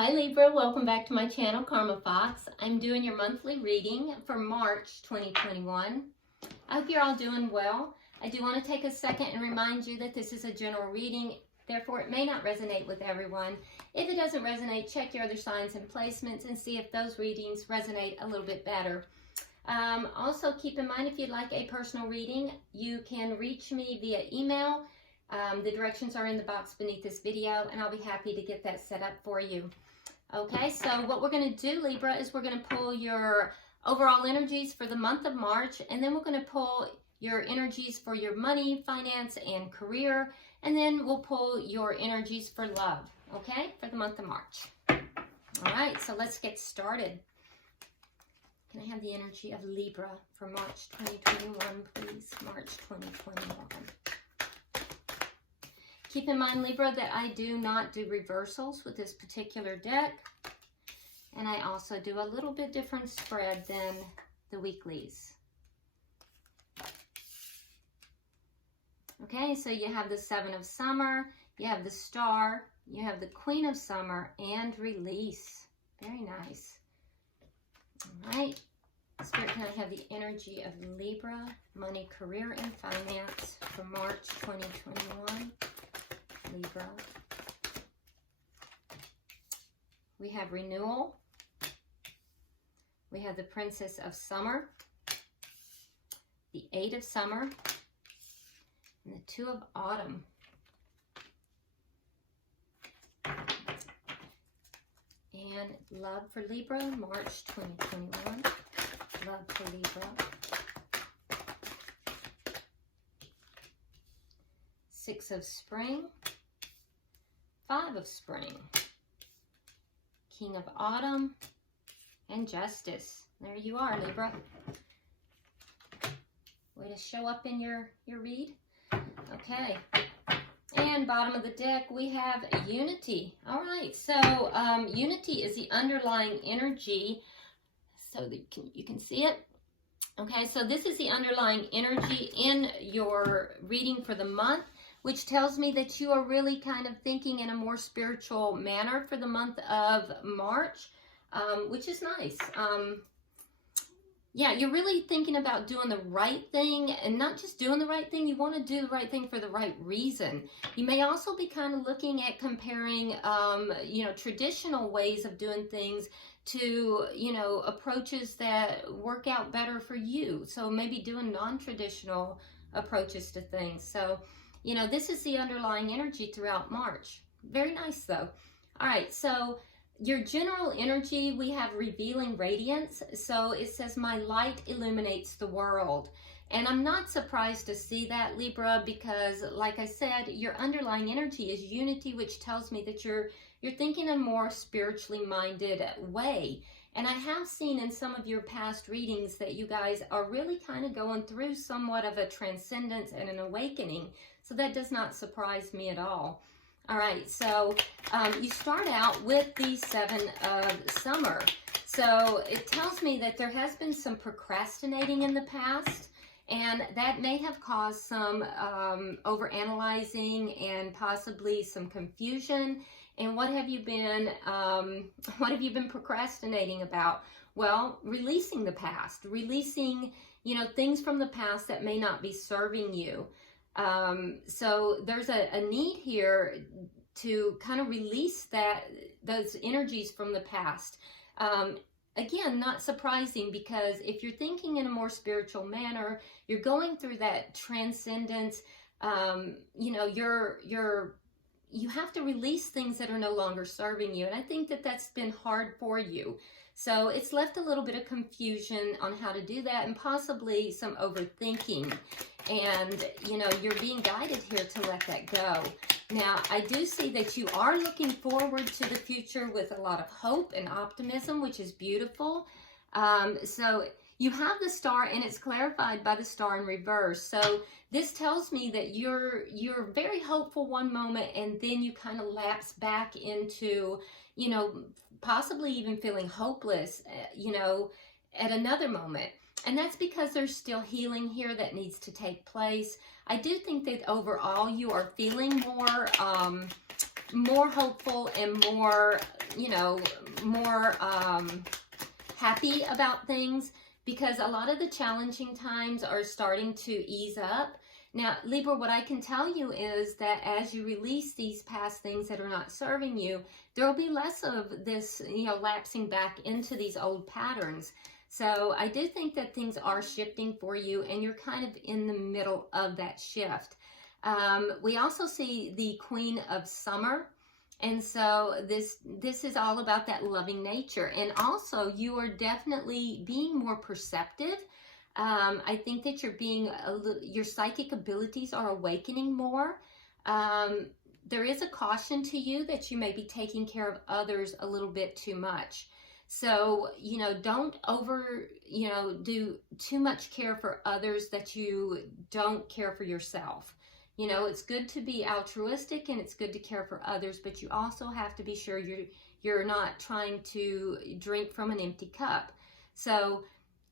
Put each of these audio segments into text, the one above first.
Hi Libra, welcome back to my channel, Karma Fox. I'm doing your monthly reading for March 2021. I hope you're all doing well. I do want to take a second and remind you that this is a general reading, therefore it may not resonate with everyone. If it doesn't resonate, check your other signs and placements and see if those readings resonate a little bit better. Also keep in mind, if you'd like a personal reading, you can reach me via email. The directions are in the box beneath this video, and I'll be happy to get that set up for you. Okay, so what we're going to do, Libra, is we're going to pull your overall energies for the month of March, and then we're going to pull your energies for your money, finance, and career, and then we'll pull your energies for love, okay, for the month of March. All right, so let's get started. Can I have the energy of Libra for March 2021, please? March 2021. Keep in mind, Libra, that I do not do reversals with this particular deck. And I also do a little bit different spread than the weeklies. Okay, so you have the Seven of Summer, you have the Star, you have the Queen of Summer, and Release. Very nice. All right. Spirit, can I have the energy of Libra, money, career, and finance for March 2021? Libra. We have Renewal. We have the Princess of Summer, the Eight of Summer, and the Two of Autumn. And Love for Libra, March 2021. Love for Libra. Six of Spring. Five of Spring, King of Autumn, and Justice. There you are, Libra. Way to show up in your read. Okay. And bottom of the deck, we have Unity. All right, so Unity is the underlying energy, so that you can see it. Okay, so this is the underlying energy in your reading for the month, which tells me that you are really kind of thinking in a more spiritual manner for the month of March, which is nice. Yeah, you're really thinking about doing the right thing, and not just doing the right thing. You want to do the right thing for the right reason. You may also be kind of looking at comparing, traditional ways of doing things to, approaches that work out better for you. So maybe doing non-traditional approaches to things. So, this is the underlying energy throughout March. Very nice, though. All right, so your general energy, we have Revealing Radiance. So it says, my light illuminates the world. And I'm not surprised to see that, Libra, because like I said, your underlying energy is Unity, which tells me that you're thinking in a more spiritually minded way. And I have seen in some of your past readings that you guys are really kind of going through somewhat of a transcendence and an awakening. So that does not surprise me at all. All right, so you start out with the Seven of Summer. So it tells me that there has been some procrastinating in the past, and that may have caused some overanalyzing and possibly some confusion. And what have you been procrastinating about? Well, releasing the past, releasing, things from the past that may not be serving you. So there's a need here to kind of release those energies from the past. Again, not surprising, because if you're thinking in a more spiritual manner, you're going through that transcendence. You have to release things that are no longer serving you. And I think that that's been hard for you. So it's left a little bit of confusion on how to do that, and possibly some overthinking. And, you're being guided here to let that go. Now, I do see that you are looking forward to the future with a lot of hope and optimism, which is beautiful. So you have the Star, and it's clarified by the Star in reverse. So this tells me that you're very hopeful one moment, and then you kind of lapse back into, possibly even feeling hopeless, at another moment. And that's because there's still healing here that needs to take place. I do think that overall you are feeling more more hopeful and more, you know, more happy about things, because a lot of the challenging times are starting to ease up. Now, Libra, what I can tell you is that as you release these past things that are not serving you, there will be less of this, you know, lapsing back into these old patterns. So I do think that things are shifting for you, and you're kind of in the middle of that shift. We also see the Queen of Summer. And so this is all about that loving nature. And also, you are definitely being more perceptive. I think that you're being, your psychic abilities are awakening more. There is a caution to you that you may be taking care of others a little bit too much. So, you know, don't do too much care for others that you don't care for yourself. You know, it's good to be altruistic and it's good to care for others, but you also have to be sure you're not trying to drink from an empty cup. So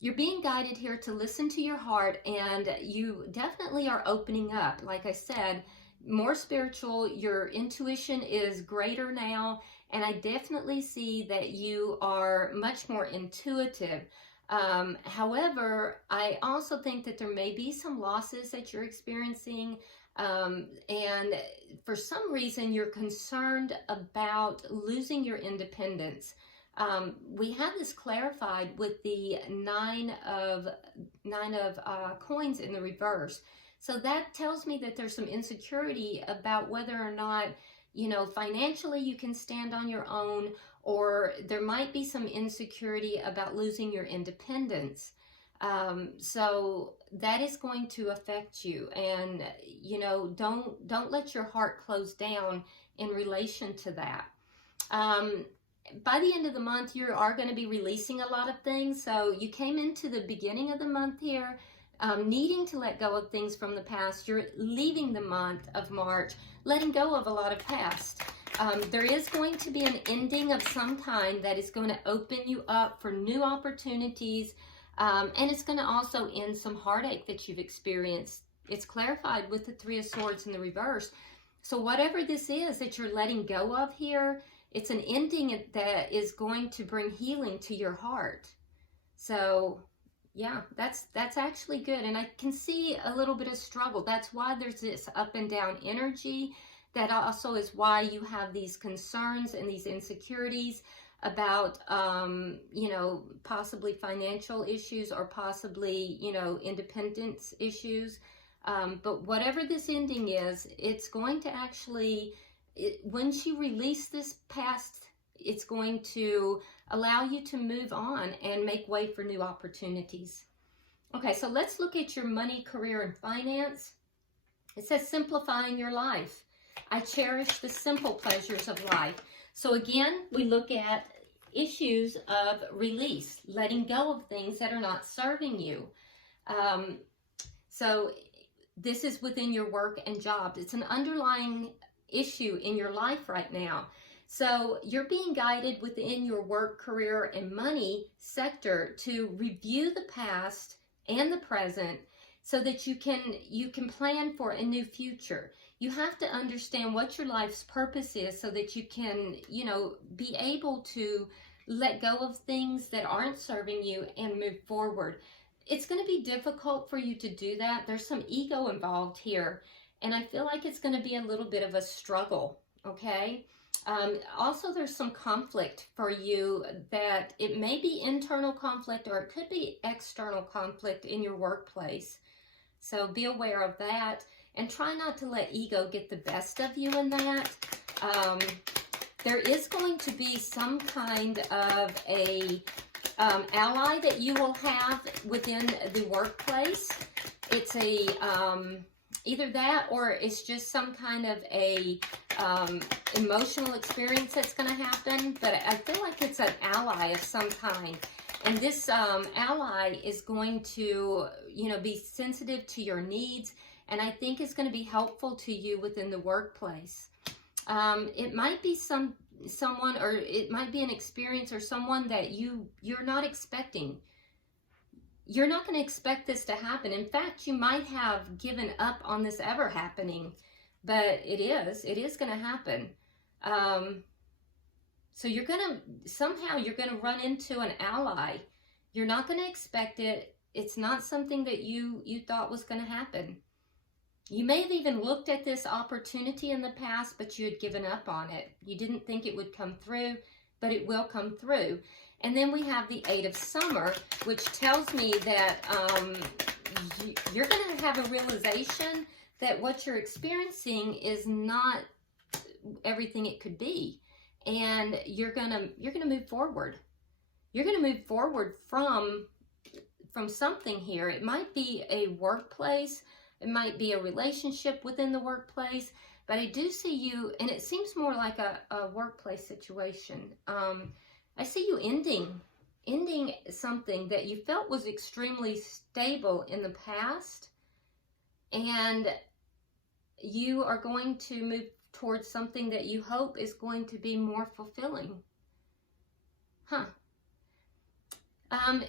you're being guided here to listen to your heart, and you definitely are opening up. Like I said, more spiritual, your intuition is greater now, and I definitely see that you are much more intuitive. However, I also think that there may be some losses that you're experiencing, and for some reason you're concerned about losing your independence. We have this clarified with the nine of coins in the reverse. So that tells me that there's some insecurity about whether or not, you know, financially you can stand on your own, or there might be some insecurity about losing your independence. So that is going to affect you, and, you know, don't let your heart close down in relation to that. By the end of the month, you are going to be releasing a lot of things. So you came into the beginning of the month here needing to let go of things from the past. You're leaving the month of March letting go of a lot of past. There is going to be an ending of some kind that is going to open you up for new opportunities, and it's going to also end some heartache that you've experienced. It's clarified with the Three of Swords in the reverse. So whatever this is that you're letting go of here, it's an ending that is going to bring healing to your heart. So yeah, that's actually good. And I can see a little bit of struggle. That's why there's this up and down energy. That also is why you have these concerns and these insecurities about, you know, possibly financial issues, or possibly, you know, independence issues. But whatever this ending is, it's going to actually, once you release this past, it's going to allow you to move on and make way for new opportunities. Okay, so let's look at your money, career, and finance. It says simplifying your life. I cherish the simple pleasures of life. So again, we look at issues of release, letting go of things that are not serving you. So this is within your work and job. It's an underlying issue in your life right now. So you're being guided within your work, career, and money sector to review the past and the present so that you can plan for a new future. You have to understand what your life's purpose is so that you can, you know, be able to let go of things that aren't serving you and move forward. It's going to be difficult for you to do that. There's some ego involved here, and I feel like it's going to be a little bit of a struggle, okay? Also, there's some conflict for you, that it may be internal conflict or it could be external conflict in your workplace. So be aware of that, and try not to let ego get the best of you in that. There is going to be some kind of a ally that you will have within the workplace. It's a either that, or it's just some kind of a emotional experience that's going to happen. But I feel like it's an ally of some kind. And this ally is going to, you know, be sensitive to your needs, and I think it's going to be helpful to you within the workplace. It might be someone, or it might be an experience or someone that you're not expecting. You're not going to expect this to happen. In fact, you might have given up on this ever happening, but it is going to happen. So you're going to, somehow you're going to run into an ally. You're not going to expect it. It's not something that you thought was going to happen. You may have even looked at this opportunity in the past, but you had given up on it. You didn't think it would come through, but it will come through. And then we have the Eight of Summer, which tells me that you're going to have a realization that what you're experiencing is not everything it could be. And you're gonna move forward. You're gonna move forward from something here. It might be a workplace. It might be a relationship within the workplace. But I do see you, and it seems more like a workplace situation. I see you ending something that you felt was extremely stable in the past, and you are going to move towards something that you hope is going to be more fulfilling.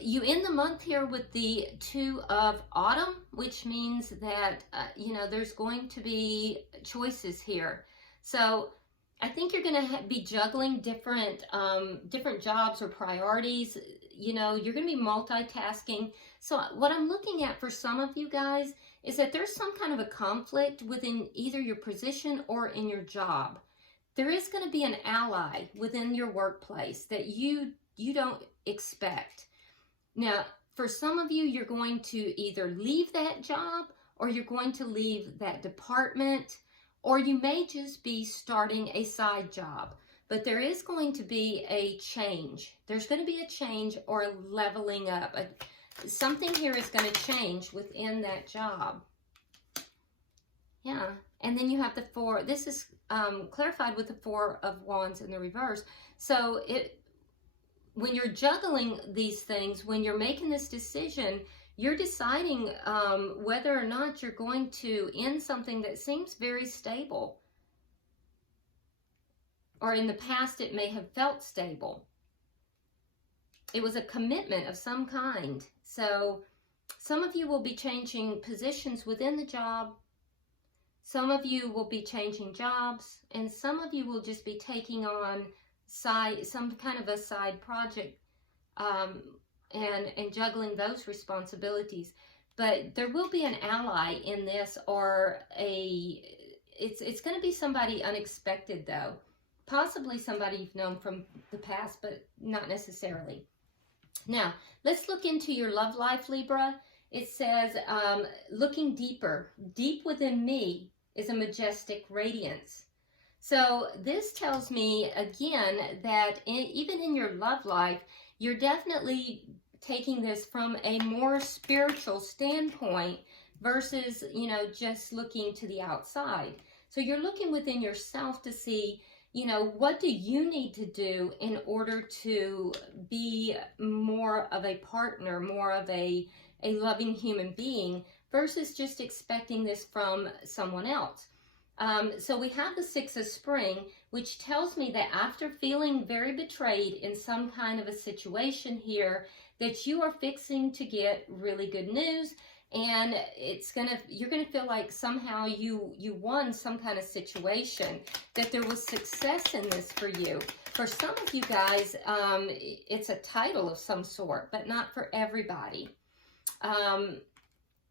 You end the month here with the Two of Autumn, which means that, there's going to be choices here. So I think you're going to be juggling different jobs or priorities. You're going to be multitasking. So what I'm looking at for some of you guys is that there's some kind of a conflict within either your position or in your job. There is going to be an ally within your workplace that you don't expect. Now, for some of you, you're going to either leave that job, or you're going to leave that department, or you may just be starting a side job. But there is going to be a change. There's going to be a change or a leveling up. Something here is going to change within that job. Yeah. And then you have the Four. This is clarified with the Four of Wands in the reverse. So when you're juggling these things, when you're making this decision, you're deciding whether or not you're going to end something that seems very stable. Or in the past, it may have felt stable. It was a commitment of some kind. So some of you will be changing positions within the job. Some of you will be changing jobs. And some of you will just be taking on some kind of a side project and juggling those responsibilities. But there will be an ally in this, or it's going to be somebody unexpected though. Possibly somebody you've known from the past, but not necessarily. Now, let's look into your love life, Libra. It says, looking deeper, deep within me is a majestic radiance. So this tells me, again, that even in your love life, you're definitely taking this from a more spiritual standpoint versus, just looking to the outside. So you're looking within yourself to see, what do you need to do in order to be more of a partner, more of a loving human being versus just expecting this from someone else. So we have the Six of Spring, which tells me that after feeling very betrayed in some kind of a situation here, that you are fixing to get really good news, and you're gonna feel like somehow you won some kind of situation, that there was success in this for you. For some of you guys, it's a title of some sort, but not for everybody.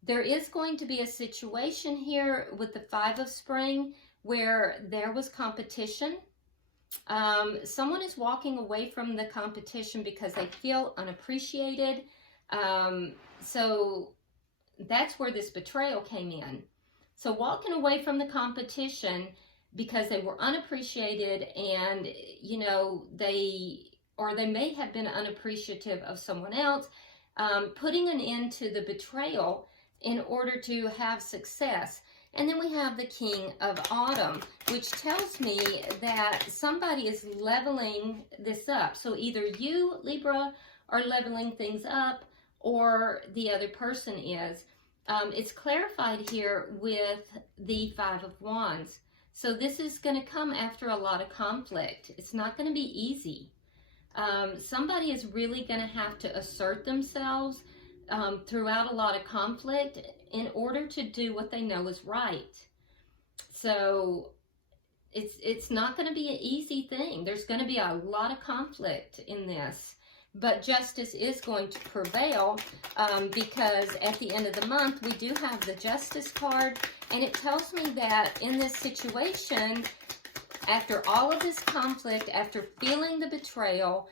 There is going to be a situation here with the Five of Spring where there was competition. Someone is walking away from the competition because they feel unappreciated. So that's where this betrayal came in. So walking away from the competition because they were unappreciated, and they may have been unappreciative of someone else, putting an end to the betrayal in order to have success. And then we have the King of Autumn, which tells me that somebody is leveling this up. So either you, Libra, are leveling things up, or the other person is. It's clarified here with the Five of Wands. So this is going to come after a lot of conflict. It's not going to be easy. Somebody is really going to have to assert themselves throughout a lot of conflict in order to do what they know is right. So it's not going to be an easy thing. There's going to be a lot of conflict in this, but justice is going to prevail because at the end of the month, we do have the Justice card, and it tells me that in this situation, after all of this conflict, after feeling the betrayal,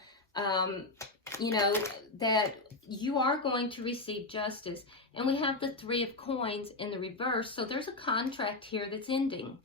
you know, that you are going to receive justice. And we have the Three of Coins in the reverse, so there's a contract here that's ending.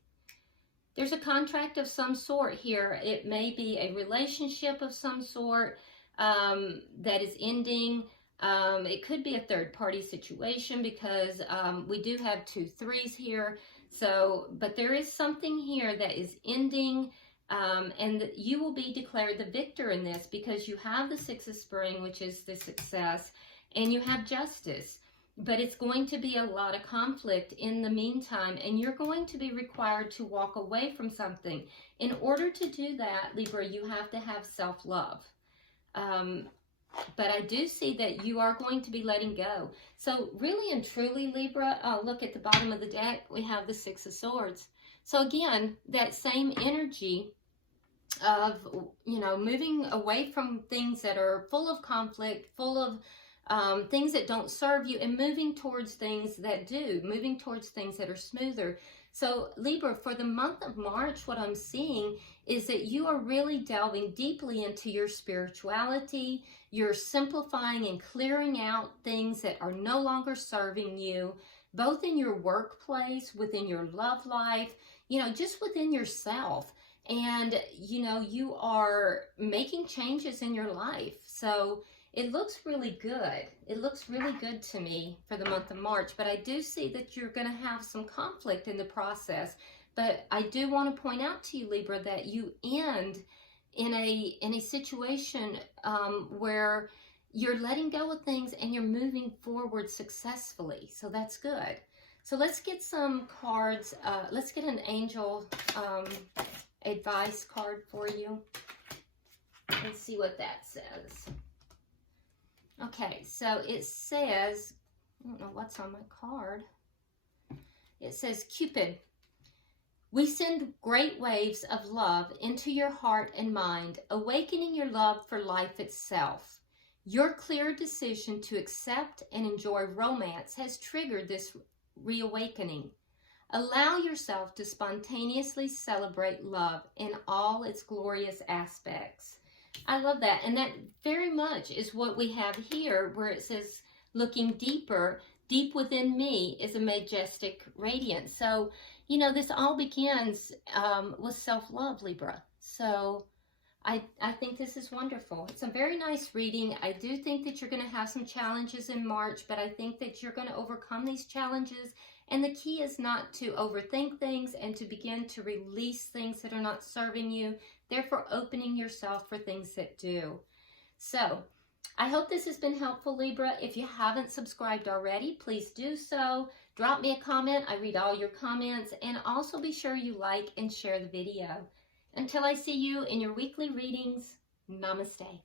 There's a contract of some sort here. It may be a relationship of some sort that is ending. It could be a third-party situation because we do have 2 threes here. So, but there is something here that is ending, and you will be declared the victor in this because you have the Six of Spring, which is the success, and you have justice. But it's going to be a lot of conflict in the meantime, and you're going to be required to walk away from something. In order to do that, Libra, you have to have self-love. But I do see that you are going to be letting go. So really and truly, Libra, look at the bottom of the deck, we have the Six of Swords. So again, that same energy of, you know, moving away from things that are full of conflict, full of things that don't serve you, and moving towards things that do, moving towards things that are smoother. So Libra, for the month of March, what I'm seeing is that you are really delving deeply into your spirituality. You're simplifying and clearing out things that are no longer serving you, both in your workplace, within your love life, you know, just within yourself. And, you know, you are making changes in your life. So it looks really good. It looks really good to me for the month of March, but I do see that you're going to have some conflict in the process. But I do want to point out to you, Libra, that you end in a situation where you're letting go of things and you're moving forward successfully. So that's good. So let's get some cards. Let's get an angel advice card for you and see what that says. Okay, so it says, I don't know what's on my card. It says, Cupid, we send great waves of love into your heart and mind, awakening your love for life itself. Your clear decision to accept and enjoy romance has triggered this reawakening. Allow yourself to spontaneously celebrate love in all its glorious aspects. I love that. And that very much is what we have here, where it says, looking deeper, deep within me is a majestic radiance. So, you know, this all begins with self-love, Libra. So I think this is wonderful. It's a very nice reading. I do think that you're going to have some challenges in March, but I think that you're going to overcome these challenges. And the key is not to overthink things and to begin to release things that are not serving you, therefore opening yourself for things that do. So I hope this has been helpful, Libra. If you haven't subscribed already, please do so. Drop me a comment. I read all your comments. And also be sure you like and share the video. Until I see you in your weekly readings, namaste.